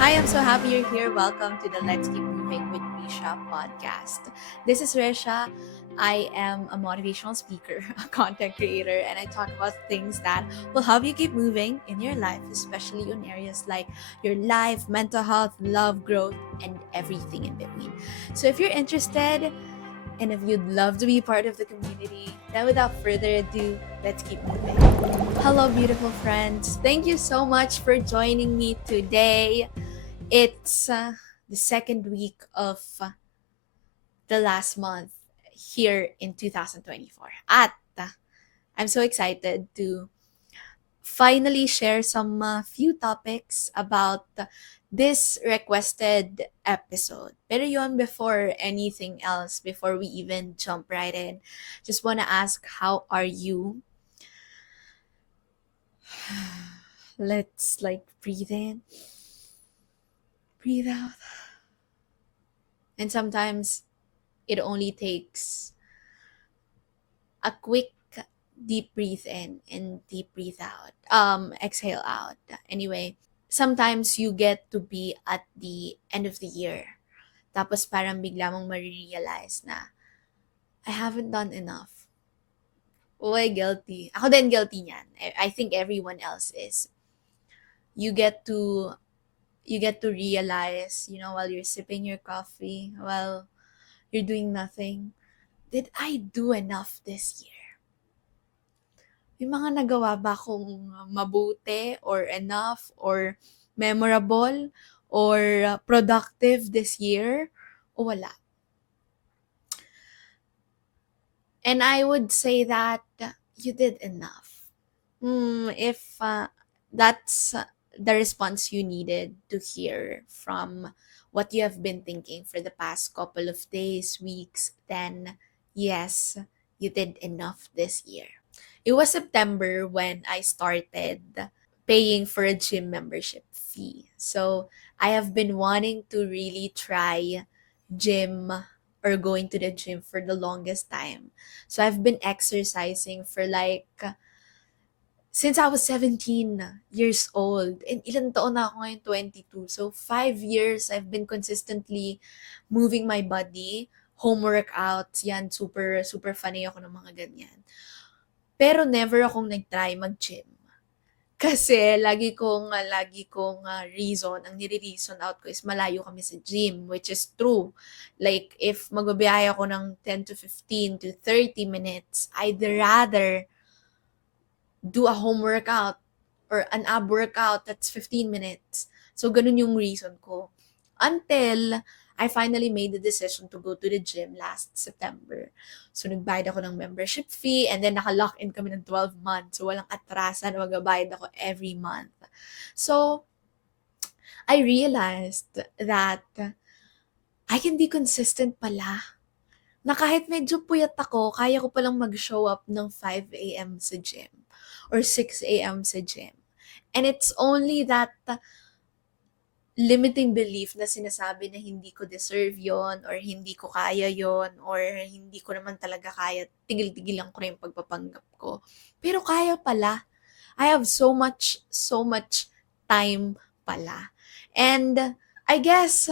Hi, I'm so happy you're here. Welcome to the Let's Keep Moving with Risha podcast. This is Risha. I am a motivational speaker, a content creator, and I talk about things that will help you keep moving in your life, especially in areas like your life, mental health, love, growth, and everything in between. So if you're interested and if you'd love to be part of the community, then without further ado, let's keep moving. Hello, beautiful friends. Thank you so much for joining me today. It's the second week of the last month here in 2024. At I'm so excited to finally share some few topics about this requested episode. Pero yun, before anything else, before we even jump right in, just want to ask, how are you? Let's breathe in, breathe out. And sometimes it only takes a quick deep breathe in and deep breathe out. Exhale out. Anyway, sometimes you get to be at the end of the year. Tapos parang bigla mong marirealize na I haven't done enough. Uy, guilty. Ako din guilty niyan. I think everyone else is. You get to realize, while you're sipping your coffee, while you're doing nothing, did I do enough this year? May mga nagawa ba akong mabuti or enough or memorable or productive this year o wala? And I would say that you did enough. If that's the response you needed to hear from what you have been thinking for the past couple of days, weeks, then yes, you did enough this year. It was September when I started paying for a gym membership fee. So I have been wanting to really try gym or going to the gym for the longest time. So I've been exercising for since I was 17 years old. And ilan taon na ako ngayon, 22. So 5 years I've been consistently moving my body, home workouts, yan, super, super funny ako ng mga ganyan. Pero never akong nag-try mag-gym. Kasi lagi kong reason, ang nire-reason out ko is malayo kami sa gym, which is true. Like, if magbabiyahe ako ng 10 to 15 to 30 minutes, I'd rather do a home workout or an ab workout that's 15 minutes. So, ganun yung reason ko. Until I finally made the decision to go to the gym last September. So, nagbayad ako ng membership fee and then naka-lock in kami ng 12 months. So, walang atrasan. Magbabayad ako every month. So, I realized that I can be consistent pala. Na kahit medyo puyat ako, kaya ko palang mag-show up ng 5 a.m. sa gym or 6 a.m. sa gym. And it's only that limiting belief na sinasabi na hindi ko deserve yon or hindi ko kaya yon or hindi ko naman talaga kaya, tigil-tigilan ko na yung pagpapanggap ko. Pero kaya pala. I have so much time pala. And I guess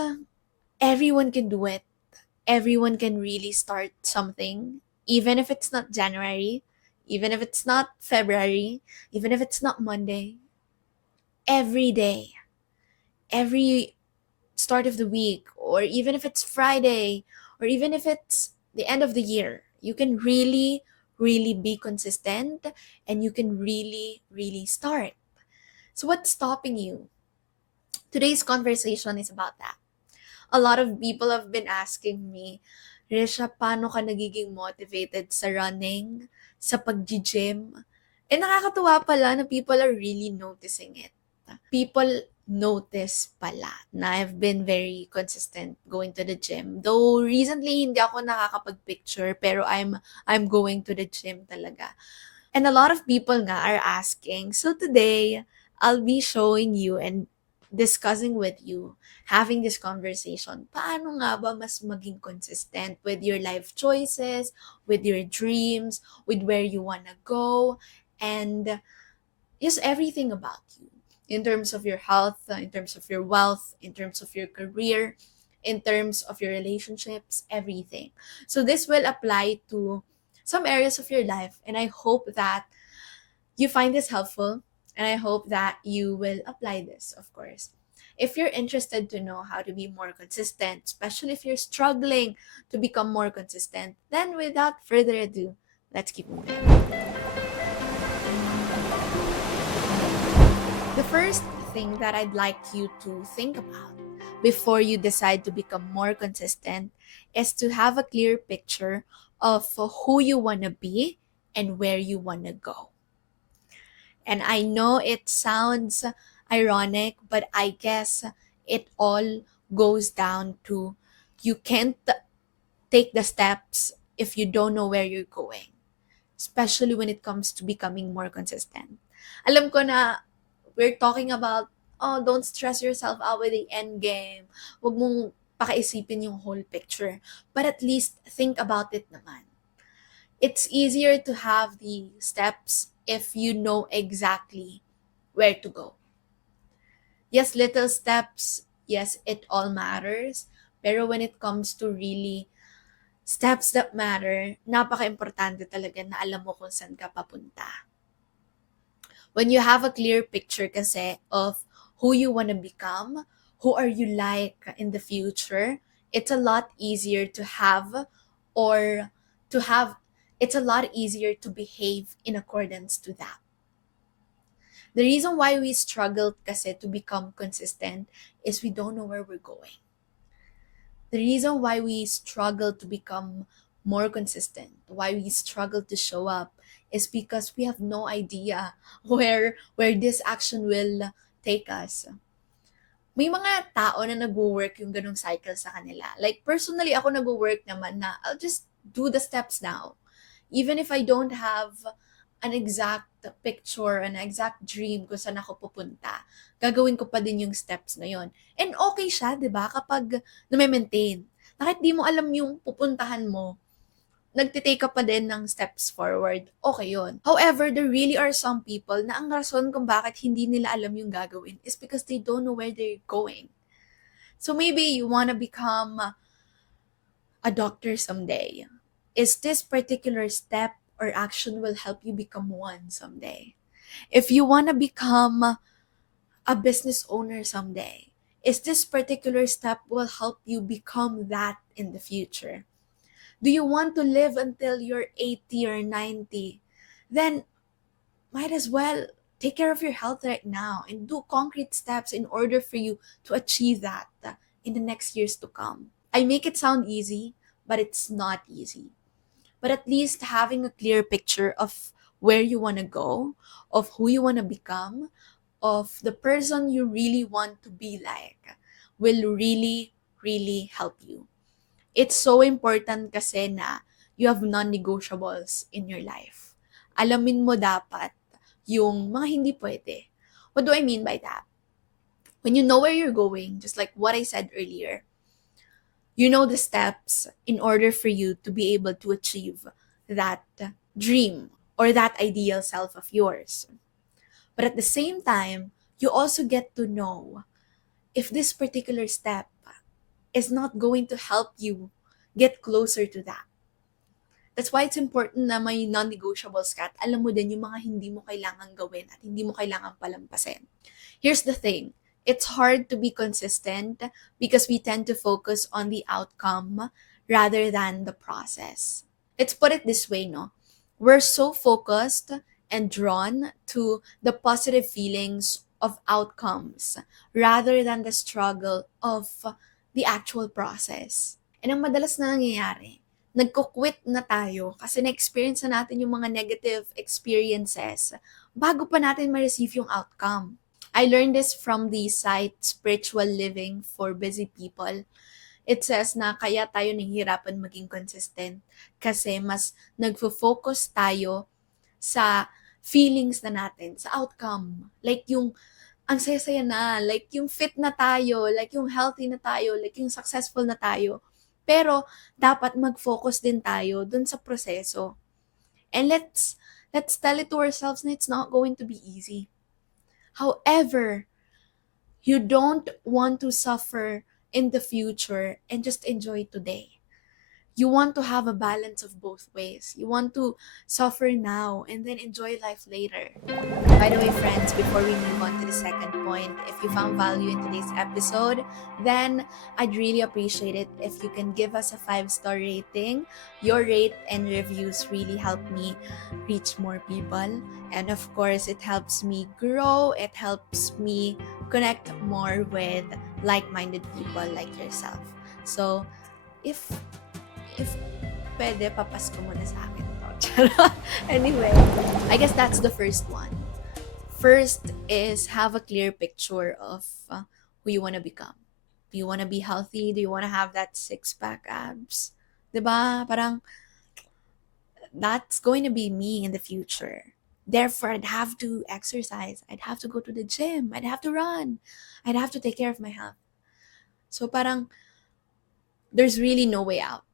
everyone can do it. Everyone can really start something, even if it's not January, even if it's not February, even if it's not Monday. Every day, every start of the week, or even if it's Friday, or even if it's the end of the year, you can really, really be consistent and you can really, really start. So, what's stopping you? Today's conversation is about that. A lot of people have been asking me, Risha, paano ka nagiging motivated sa running, sa pag-gym? And nakakatuwa pala na people are really noticing it. People notice pala na I've been very consistent going to the gym. Though recently hindi ako nakakapag-picture pero I'm going to the gym talaga. And a lot of people nga are asking. So today, I'll be showing you and discussing with you, having this conversation, paano nga ba mas maging consistent with your life choices, with your dreams, with where you wanna go, and just everything about you. in terms of your health, in terms of your wealth, in terms of your career, in terms of your relationships, everything. So this will apply to some areas of your life, and I hope that you find this helpful, and I hope that you will apply this, of course. If you're interested to know how to be more consistent, especially if you're struggling to become more consistent, then without further ado, let's keep moving. The first thing that I'd like you to think about before you decide to become more consistent is to have a clear picture of who you want to be and where you want to go. And I know it sounds ironic, but I guess it all goes down to you can't take the steps if you don't know where you're going, especially when it comes to becoming more consistent. Alam ko na we're talking about, oh, don't stress yourself out with the end game. Huwag mong pakaisipin yung whole picture. But at least think about it naman. It's easier to have the steps if you know exactly where to go. Yes, little steps. Yes, it all matters. Pero when it comes to really steps that matter, napaka-importante talaga na alam mo kung saan ka papunta. When you have a clear picture kasi of who you want to become, who are you like in the future, it's a lot easier to have or to have it's a lot easier to behave in accordance to that. The reason why we struggle kasi to become consistent is we don't know where we're going. The reason why we struggle to become more consistent, why we struggle to show up, is because we have no idea where this action will take us. May mga tao na nag-work yung ganung cycle sa kanila. Like personally, ako nag-work naman na I'll just do the steps now. Even if I don't have an exact picture, an exact dream kung saan ako pupunta, gagawin ko pa din yung steps na yon. And okay siya, di ba? Kapag na-maintain. Kahit di mo alam yung pupuntahan mo, nagtitake ka pa din ng steps forward, okay yon. However, there really are some people na ang rason kung bakit hindi nila alam yung gagawin is because they don't know where they're going. So maybe you wanna become a doctor someday. Is this particular step or action will help you become one someday? If you wanna become a business owner someday, is this particular step will help you become that in the future? Do you want to live until you're 80 or 90? Then might as well take care of your health right now and do concrete steps in order for you to achieve that in the next years to come. I make it sound easy, but it's not easy. But at least having a clear picture of where you want to go, of who you want to become, of the person you really want to be like, will really, really help you. It's so important kasi na you have non-negotiables in your life. Alamin mo dapat yung mga hindi pwede. What do I mean by that? When you know where you're going, just like what I said earlier, you know the steps in order for you to be able to achieve that dream or that ideal self of yours. But at the same time, you also get to know if this particular step is not going to help you get closer to that. That's why it's important na may non-negotiables ka at alam mo din yung mga hindi mo kailangan gawin at hindi mo kailangan palampasin. Here's the thing. It's hard to be consistent because we tend to focus on the outcome rather than the process. Let's put it this way, no? We're so focused and drawn to the positive feelings of outcomes rather than the struggle of the actual process. And ang madalas na nangyayari, nagko-quit na tayo kasi na-experience na natin yung mga negative experiences bago pa natin ma-receive yung outcome. I learned this from the site Spiritual Living for Busy People. It says na kaya tayo nahihirapan maging consistent kasi mas nagfo-focus tayo sa feelings na natin, sa outcome. Like yung ang saya-saya na, like yung fit na tayo, like yung healthy na tayo, like yung successful na tayo. Pero dapat mag-focus din tayo dun sa proseso. And let's tell it to ourselves na it's not going to be easy. However, you don't want to suffer in the future and just enjoy today. You want to have a balance of both ways. You want to suffer now and then enjoy life later. By the way, friends, before we move on to the second point, if you found value in today's episode, then I'd really appreciate it if you can give us a 5-star rating. Your rate and reviews really help me reach more people. And of course, it helps me grow, it helps me connect more with like minded people like yourself. So, if if pwede, papasko mo na sa akin to. Charot. Anyway, I guess that's the first one. First is have a clear picture of who you want to become. Do you want to be healthy? Do you want to have that six-pack abs? 'Di ba? Parang that's going to be me in the future. Therefore, I'd have to exercise. I'd have to go to the gym. I'd have to run. I'd have to take care of my health. So parang there's really no way out.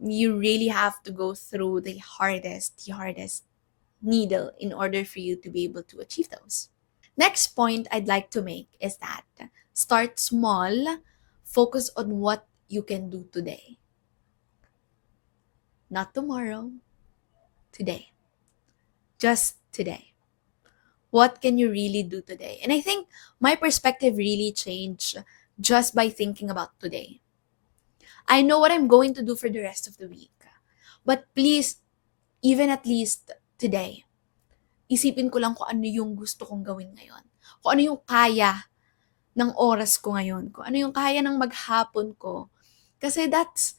You really have to go through the hardest needle in order for you to be able to achieve those. Next point I'd like to make is that start small, focus on what you can do today. Not tomorrow, today. Just today. What can you really do today? And I think my perspective really changed just by thinking about today. I know what I'm going to do for the rest of the week. But please, even at least today, isipin ko lang kung ano yung gusto kong gawin ngayon. Kung ano yung kaya ng oras ko ngayon. Kung ano yung kaya ng maghapon ko. Kasi that's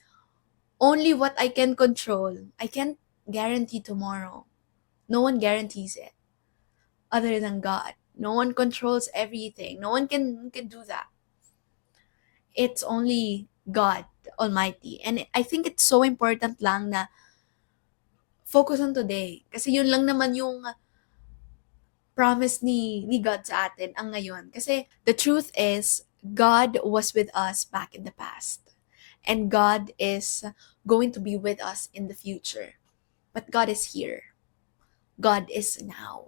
only what I can control. I can't guarantee tomorrow. No one guarantees it other than God. No one controls everything. No one can do that. It's only God Almighty. And I think it's so important lang na focus on today. Kasi yun lang naman yung promise ni God sa atin ang ngayon. Kasi the truth is, God was with us back in the past. And God is going to be with us in the future. But God is here. God is now.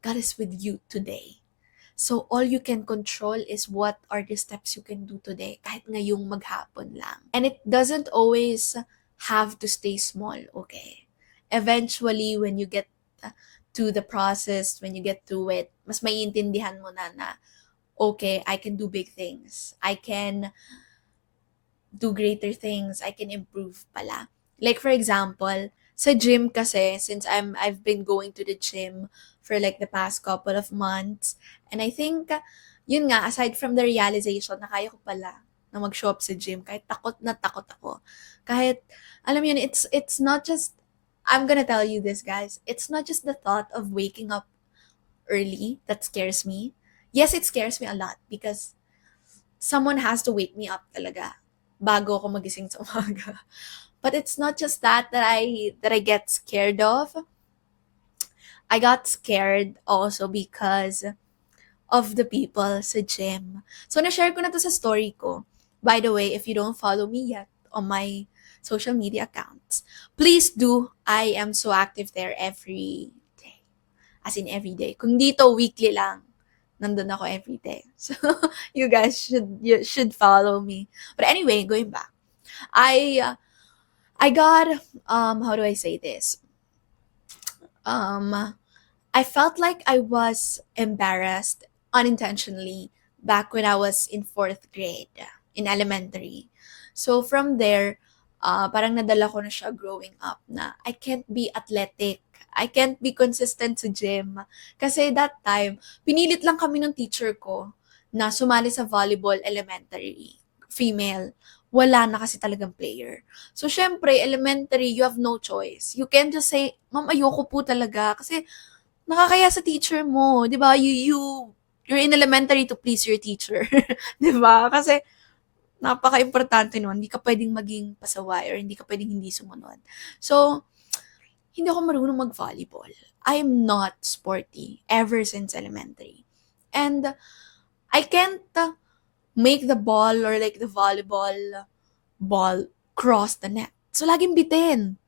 God is with you today. So all you can control is what are the steps you can do today, kahit ngayong maghapon lang. And it doesn't always have to stay small, okay? Eventually, when you get to the process, when you get through it, mas maiintindihan mo na, okay, I can do big things. I can do greater things. I can improve pala. Like for example, sa gym kasi, since I've been going to the gym for like the past couple of months, and I think, yun nga, aside from the realization na kaya ko pala na mag-show up sa gym, kahit takot na takot ako. Kahit, alam mo yun, it's not just, I'm gonna tell you this, guys, it's not just the thought of waking up early that scares me. Yes, it scares me a lot because someone has to wake me up talaga bago ako magising sa umaga. But it's not just that I get scared of. I got scared also because of the people sa gym. So, na-share ko na to sa story ko. By the way, if you don't follow me yet on my social media accounts, please do. I am so active there every day. As in every day. Kung dito, weekly lang. Nandun ako every day. So, you should follow me. But anyway, going back. I got, how do I say this? I felt like I was embarrassed unintentionally back when I was in fourth grade in elementary. So from there, parang nadala ko na siya growing up na I can't be athletic. I can't be consistent sa gym. Kasi that time, pinilit lang kami ng teacher ko na sumali sa volleyball elementary, female. Wala na kasi talagang player. So, syempre, elementary, you have no choice. You can't just say, ma'am, ayoko po talaga. Kasi, nakakaya sa teacher mo. Di ba? You're in elementary to please your teacher. Di ba? Kasi, napaka-importante nun. Hindi ka pwedeng maging pasaway or hindi ka pwedeng hindi sumunod. So, hindi ako marunong mag-volleyball. I'm not sporty ever since elementary. And, I can't make the ball or like the volleyball ball cross the net. So, laging bitin.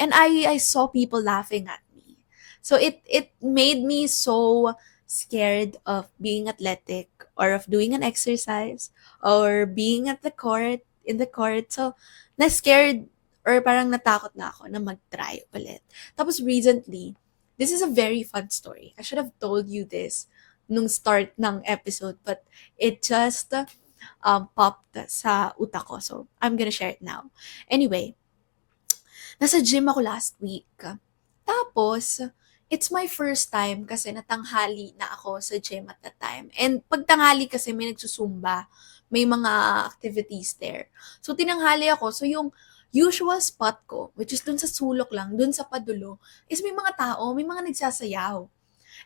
And I saw people laughing at me. So, it made me so scared of being athletic or of doing an exercise or being at the court, in the court. So, na-scared or parang natakot na ako na mag-try ulit. Tapos recently, this is a very fun story. I should have told you this nung start ng episode, but it just popped sa utak ko. So, I'm gonna share it now. Anyway, nasa gym ako last week. Tapos, it's my first time kasi natanghali na ako sa gym at that time. And pag tanghali kasi may nagsusumba, may mga activities there. So, tinanghali ako. So, yung usual spot ko, which is dun sa sulok lang, dun sa padulo, is may mga tao, may mga nagsasayaw.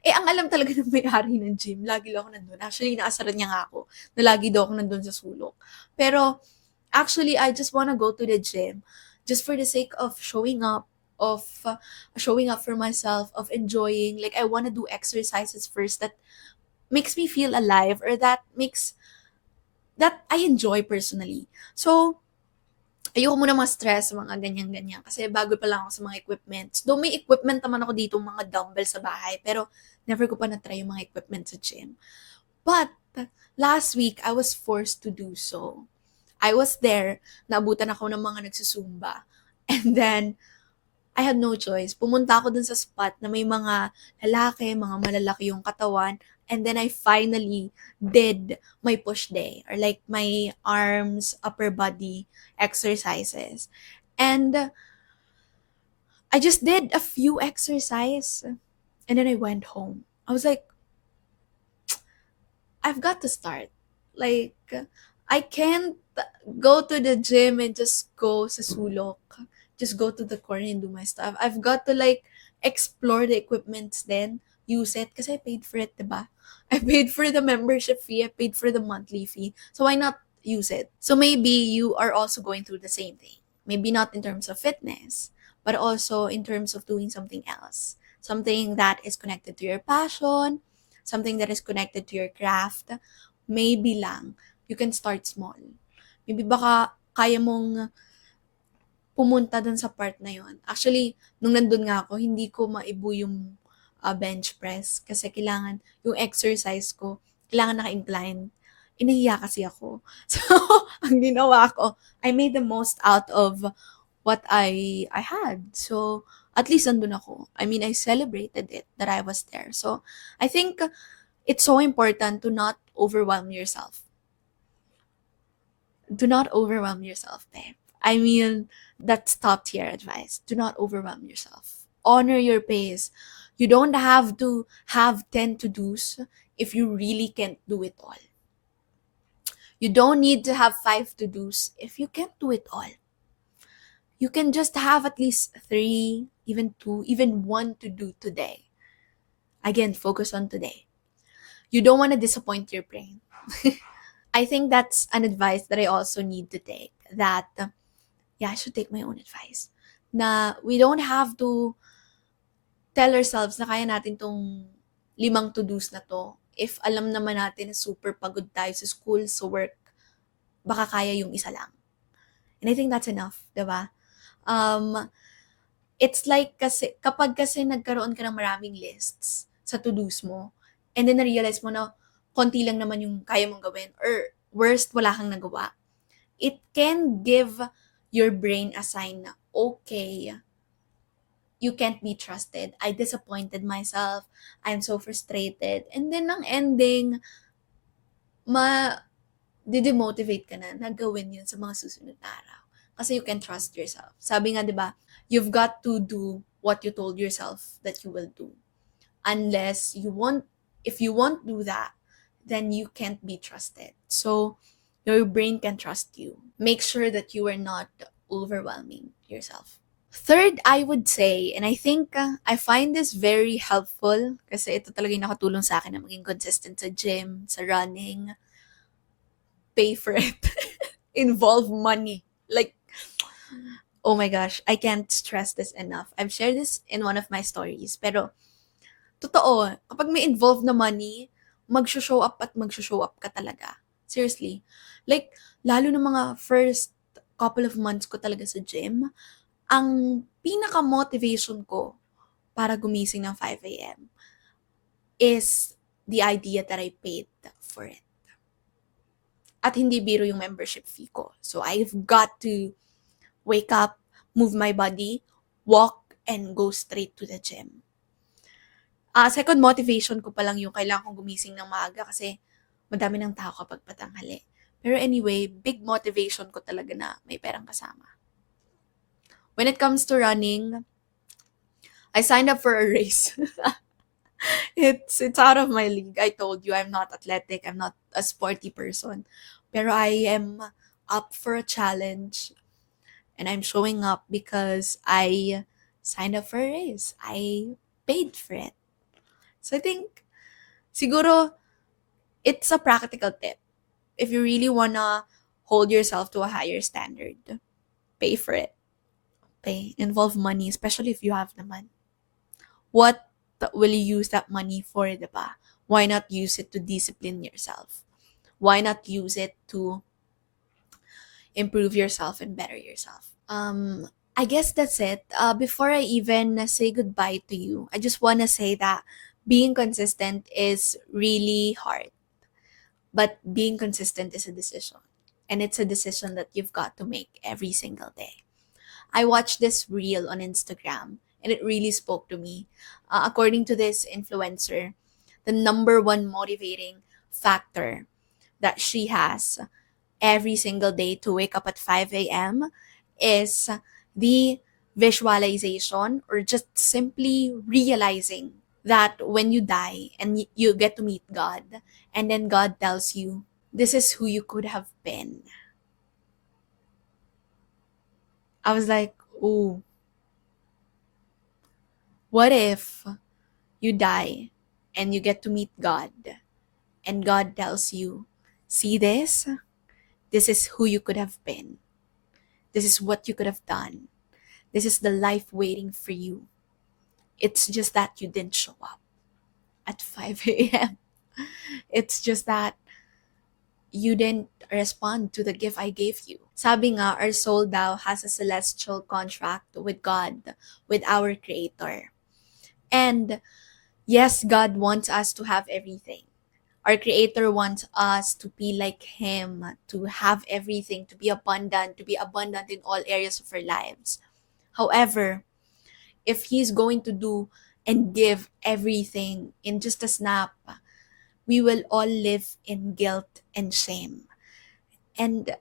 Eh, ang alam talaga ng may-ari ng gym, lagi lang ako nandun. Actually, naasaran niya nga ako na lagi daw ako nandun sa sulok. Pero, actually, I just wanna go to the gym just for the sake of showing up for myself, of enjoying. Like, I wanna do exercises first that makes me feel alive or that I enjoy personally. So, ayoko muna ma-stress sa mga ganyan-ganyan kasi bago pa lang ako sa mga equipments. Though may equipment naman ako dito, mga dumbbell sa bahay, pero never ko pa na-try yung mga equipment sa gym. But, last week, I was forced to do so. I was there, naabutan ako ng mga nagsusumba. And then, I had no choice. Pumunta ako dun sa spot na may mga lalaki, mga malalaki yung katawan. And then I finally did my push day or like my arms, upper body exercises. And I just did a few exercise and then I went home. I was like, I've got to start. Like, I can't go to the gym and just go sa sulok. Just go to the corner and do my stuff. I've got to like explore the equipments then, use it, kasi I paid for it, diba? I paid for the membership fee, I paid for the monthly fee. So why not use it? So maybe you are also going through the same thing. Maybe not in terms of fitness, but also in terms of doing something else. Something that is connected to your passion, something that is connected to your craft. Maybe lang, you can start small. Maybe baka kaya mong pumunta dun sa part na yon. Actually, nung nandun nga ako, hindi ko maibu yung bench press kasi kailangan yung exercise ko, kailangan naka-incline. Inahiya kasi ako. So, ang ginawa ko, I made the most out of what I had. So, at least nandun ako. I mean, I celebrated it that I was there. So, I think it's so important to not overwhelm yourself. Do not overwhelm yourself, babe. I mean, that's top tier advice. Do not overwhelm yourself. Honor your pace. You don't have to have 10 to dos if you really can't do it all. You don't need to have 5 to dos if you can't do it all. You can just have at least 3, even 2, even 1 to do today. Again, focus on today. You don't want to disappoint your brain. I think that's an advice that I also need to take. That, yeah, I should take my own advice. Na we don't have to tell ourselves na kaya natin tong 5 to-dos na to. If alam naman natin na super pagod tayo sa school, sa work, baka kaya yung isa lang. And I think that's enough, diba? It's like kasi, kapag kasi nagkaroon ka ng maraming lists sa to-dos mo, and then na-realize mo na konti lang naman yung kaya mong gawin, or worst, wala kang nagawa, it can give your brain a sign na, okay, you can't be trusted. I disappointed myself. I'm so frustrated. And then, ang ending, demotivate ka na gawin yun sa mga susunod na araw. Kasi you can trust yourself. Sabi nga, di ba, you've got to do what you told yourself that you will do. Unless if you won't do that, then you can't be trusted. So, your brain can trust you. Make sure that you are not overwhelming yourself. Third, I would say, and I think I find this very helpful kasi ito talaga yung nakatulong sa akin na maging consistent sa gym, sa running, pay for it, involve money. Like, oh my gosh, I can't stress this enough. I've shared this in one of my stories, pero totoo, kapag may involved na money, mag-show up at mag-show up ka talaga. Seriously. Like, lalo na mga first couple of months ko talaga sa gym, ang pinaka-motivation ko para gumising ng 5 a.m. is the idea that I paid for it. At hindi biro yung membership fee ko. So I've got to wake up, move my body, walk, and go straight to the gym. Second motivation ko pa lang yung kailangan kong gumising ng maaga kasi madami ng tao kapag patanghali. Pero anyway, big motivation ko talaga na may perang kasama. When it comes to running, I signed up for a race. It's out of my league. I told you I'm not athletic. I'm not a sporty person. Pero I am up for a challenge. And I'm showing up because I signed up for a race. I paid for it. So I think, siguro, it's a practical tip. If you really wanna hold yourself to a higher standard, pay for it. Pay. Involve money, especially if you have naman. What will you use that money for, diba? Why not use it to discipline yourself? Why not use it to improve yourself and better yourself? I guess that's it. Before I even say goodbye to you, I just want to say that being consistent is really hard. But being consistent is a decision. And it's a decision that you've got to make every single day. I watched this reel on Instagram and it really spoke to me. According to this influencer, the number one motivating factor that she has every single day to wake up at 5 a.m. is the visualization, or just simply realizing that when you die and you get to meet God, and then God tells you, this is who you could have been. I was like, ooh, what if you die and you get to meet God and God tells you, see this? This is who you could have been. This is what you could have done. This is the life waiting for you. It's just that you didn't show up at 5 a.m. It's just that you didn't respond to the gift I gave you. Sabi nga, our soul daw has a celestial contract with God, with our Creator. And yes, God wants us to have everything. Our Creator wants us to be like Him, to have everything, to be abundant in all areas of our lives. However, if He's going to do and give everything in just a snap, we will all live in guilt and shame. And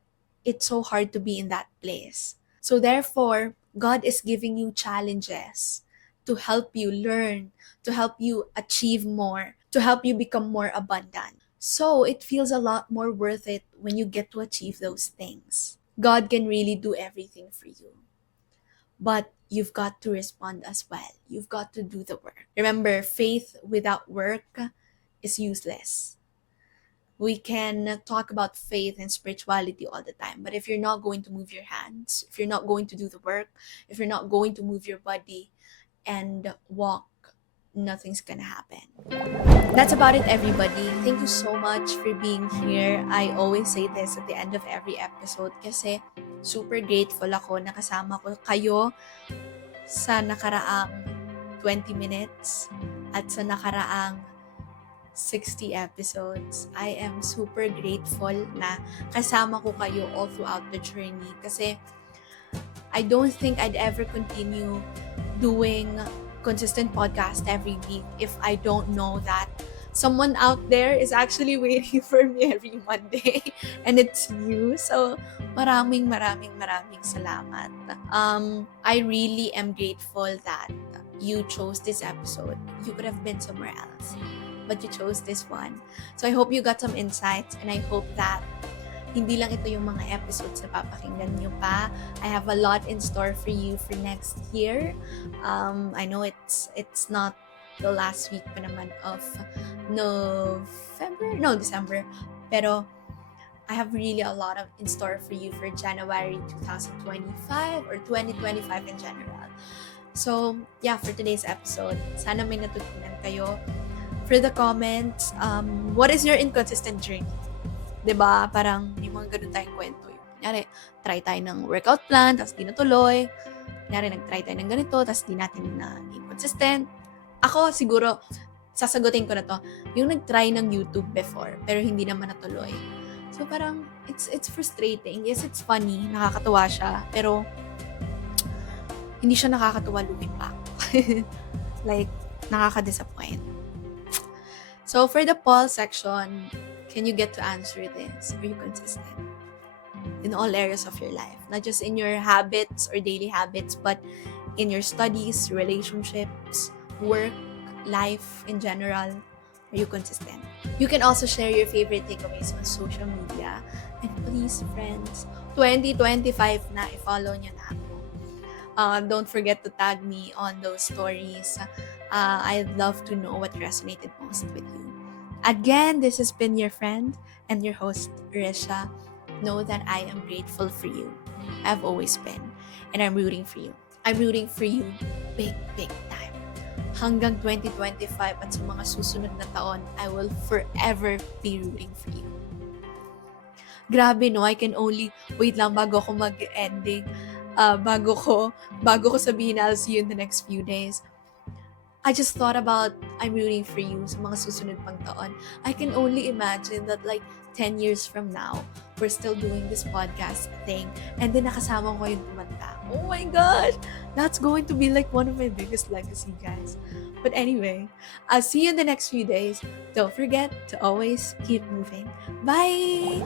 it's so hard to be in that place. So therefore, God is giving you challenges to help you learn, to help you achieve more, to help you become more abundant. So it feels a lot more worth it when you get to achieve those things. God can really do everything for you. But you've got to respond as well. You've got to do the work. Remember, faith without work is useless. We can talk about faith and spirituality all the time, but if you're not going to move your hands, if you're not going to do the work, if you're not going to move your body and walk, nothing's gonna happen. That's about it, everybody. Thank you so much for being here. I always say this at the end of every episode kasi super grateful ako na kasama ko kayo sa nakaraang 20 minutes at sa nakaraang 60 episodes. I am super grateful na kasama ko kayo all throughout the journey kasi I don't think I'd ever continue doing consistent podcast every week if I don't know that someone out there is actually waiting for me every Monday and it's you. So maraming salamat. I really am grateful that you chose this episode. You could have been somewhere else, but you chose this one. So I hope you got some insights and I hope that hindi lang ito yung mga episodes na papakinggan nyo pa. I have a lot in store for you for next year. I know it's not the last week pa naman of December. Pero I have really a lot of in store for you for January 2025 or 2025 in general. So, yeah, for today's episode, sana may natutunan kayo. For the comments, what is your inconsistent journey? 'Di ba? Parang may mga ganun tayong kwento. Kunyari, try tayo ng workout plan, tapos di natuloy. Kunyari, nag-try tayo ng ganito, tapos di natin na inconsistent. Ako, siguro, sasagutin ko na to, yung nag-try ng YouTube before, pero hindi naman natuloy. So parang, it's frustrating. Yes, it's funny, nakakatuwa siya, pero hindi siya nakakatuwa looking back. Like, nakaka-disappoint. So for the poll section, can you get to answer this? Are you consistent? In all areas of your life. Not just in your habits or daily habits, but in your studies, relationships, work, life in general. Are you consistent? You can also share your favorite takeaways on social media. And please, friends, 2025 na, i-follow nyo na ako. Don't forget to tag me on those stories. I'd love to know what resonated most with you. Again, this has been your friend and your host, Risha. Know that I am grateful for you. I've always been. And I'm rooting for you. I'm rooting for you big, big time. Hanggang 2025 at sa mga susunod na taon, I will forever be rooting for you. Grabe, no? I can only... Wait lang, bago ako mag-ending. Bago ko sabihin I'll see you in the next few days. I just thought about I'm rooting for you sa mga susunod pang taon. I can only imagine that like 10 years from now, we're still doing this podcast thing and then nakasama ko yung tumanda. Oh my gosh! That's going to be like one of my biggest legacy, guys. But anyway, I'll see you in the next few days. Don't forget to always keep moving. Bye!